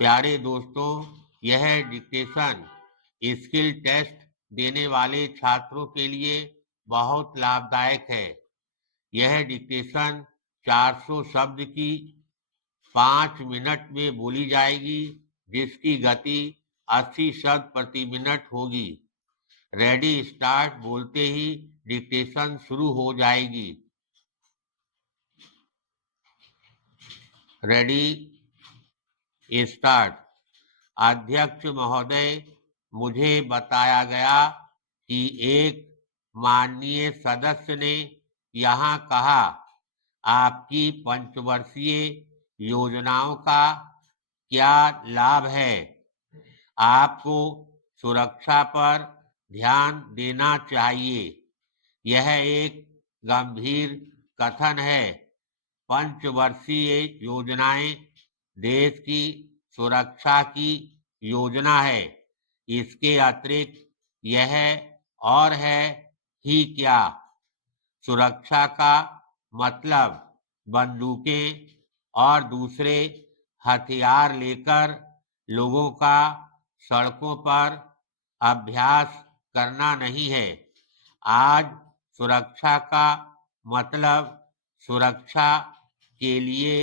प्यारे दोस्तों, यह डिक्टेशन स्किल टेस्ट देने वाले छात्रों के लिए बहुत लाभदायक है। यह डिक्टेशन 400 शब्द की 5 मिनट में बोली जाएगी, जिसकी गति 80 शब्द प्रति मिनट होगी। रेडी स्टार्ट बोलते ही डिक्टेशन शुरू हो जाएगी। Ready start. अध्यक्ष महोदय, मुझे बताया गया कि एक माननीय सदस्य ने यहाँ कहा, आपकी पंचवर्षीय योजनाओं का क्या लाभ है। आपको सुरक्षा पर ध्यान देना चाहिए। यह एक गंभीर कथन है। पंचवर्षीय योजनाएं देश की सुरक्षा की योजना है। इसके अतिरिक्त यह और है ही क्या। सुरक्षा का मतलब बंदूकें और दूसरे हथियार लेकर लोगों का सड़कों पर अभ्यास करना नहीं है। आज सुरक्षा का मतलब सुरक्षा के लिए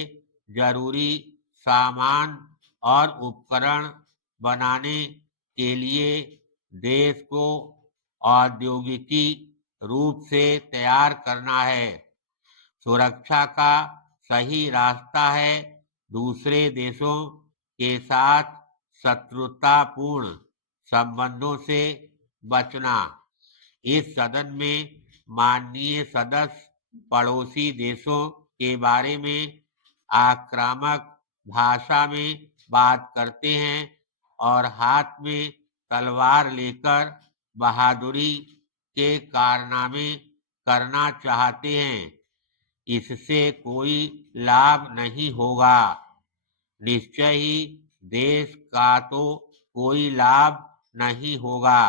जरूरी सामान और उपकरण बनाने के लिए देश को औद्योगिकी रूप से तैयार करना है। सुरक्षा का सही रास्ता है दूसरे देशों के साथ शत्रुतापूर्ण संबंधों से बचना। इस सदन में माननीय सदस्य पड़ोसी देशों के बारे में आक्रामक भाषा में बात करते हैं और हाथ में तलवार लेकर बहादुरी के कारनामे करना चाहते हैं। इससे कोई लाभ नहीं होगा। निश्चय ही देश का तो कोई लाभ नहीं होगा।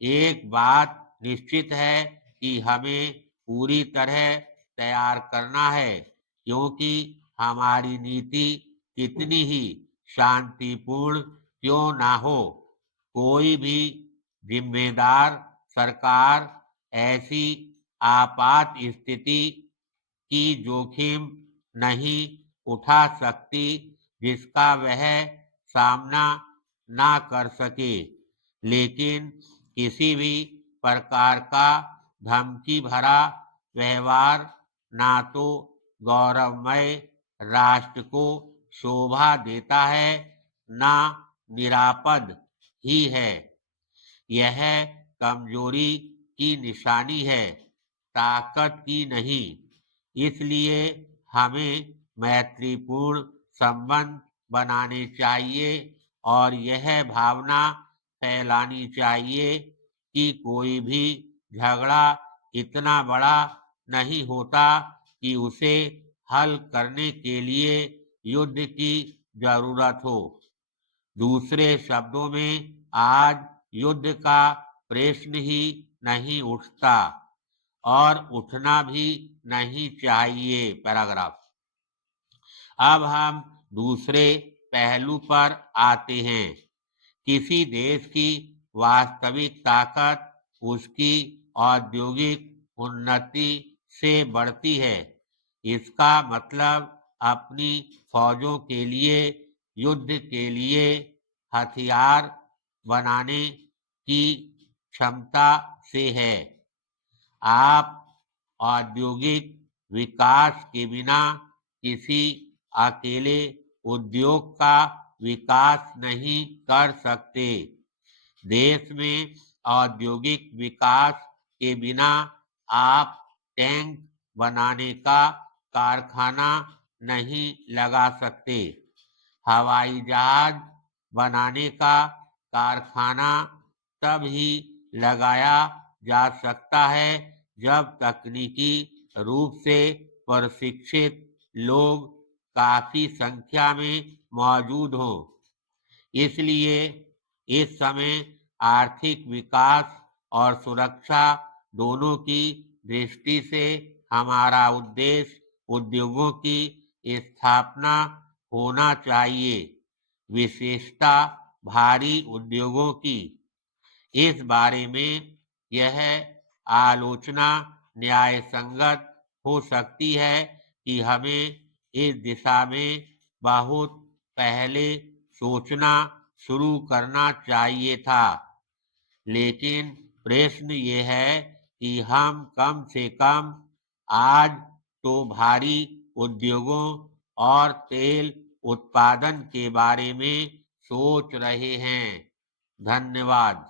एक बात निश्चित है कि हमें पूरी तरह तैयार करना है, क्योंकि हमारी नीति कितनी ही शांतिपूर्ण क्यों ना हो, कोई भी जिम्मेदार सरकार ऐसी आपात स्थिति की जोखिम नहीं उठा सकती जिसका वह सामना ना कर सके। लेकिन किसी भी प्रकार का धमकी भरा व्यवहार ना तो गौरवमय राष्ट्र को शोभा देता है, ना निरापद ही है। यह कमजोरी की निशानी है, ताकत की नहीं। इसलिए हमें मैत्रीपूर्ण संबंध बनाने चाहिए और यह भावना फैलानी चाहिए कि कोई भी झगड़ा इतना बड़ा नहीं होता कि उसे हल करने के लिए युद्ध की जरूरत हो। दूसरे शब्दों में, आज युद्ध का प्रश्न ही नहीं उठता और उठना भी नहीं चाहिए। पैराग्राफ। अब हम दूसरे पहलू पर आते हैं। किसी देश की वास्तविक ताकत उसकी औद्योगिक उन्नति से बढ़ती है। इसका मतलब अपनी फौजों के लिए युद्ध के लिए हथियार बनाने की क्षमता से है। आप औद्योगिक विकास के बिना किसी अकेले उद्योग का विकास नहीं कर सकते। देश में औद्योगिक विकास के बिना आप टैंक बनाने का कारखाना नहीं लगा सकते। हवाई जहाज बनाने का कारखाना तब ही लगाया जा सकता है जब तकनीकी रूप से प्रशिक्षित लोग काफी संख्या में मौजूद हों। इसलिए इस समय आर्थिक विकास और सुरक्षा दोनों की दृष्टि से हमारा उद्देश्य उद्योगों की स्थापना होना चाहिए। विशेषता भारी उद्योगों की। इस बारे में यह आलोचना न्यायसंगत हो सकती है कि हमें इस दिशा में बहुत पहले सोचना शुरू करना चाहिए था, लेकिन प्रश्न ये है कि हम कम से कम आज तो भारी उद्योगों और तेल उत्पादन के बारे में सोच रहे हैं। धन्यवाद।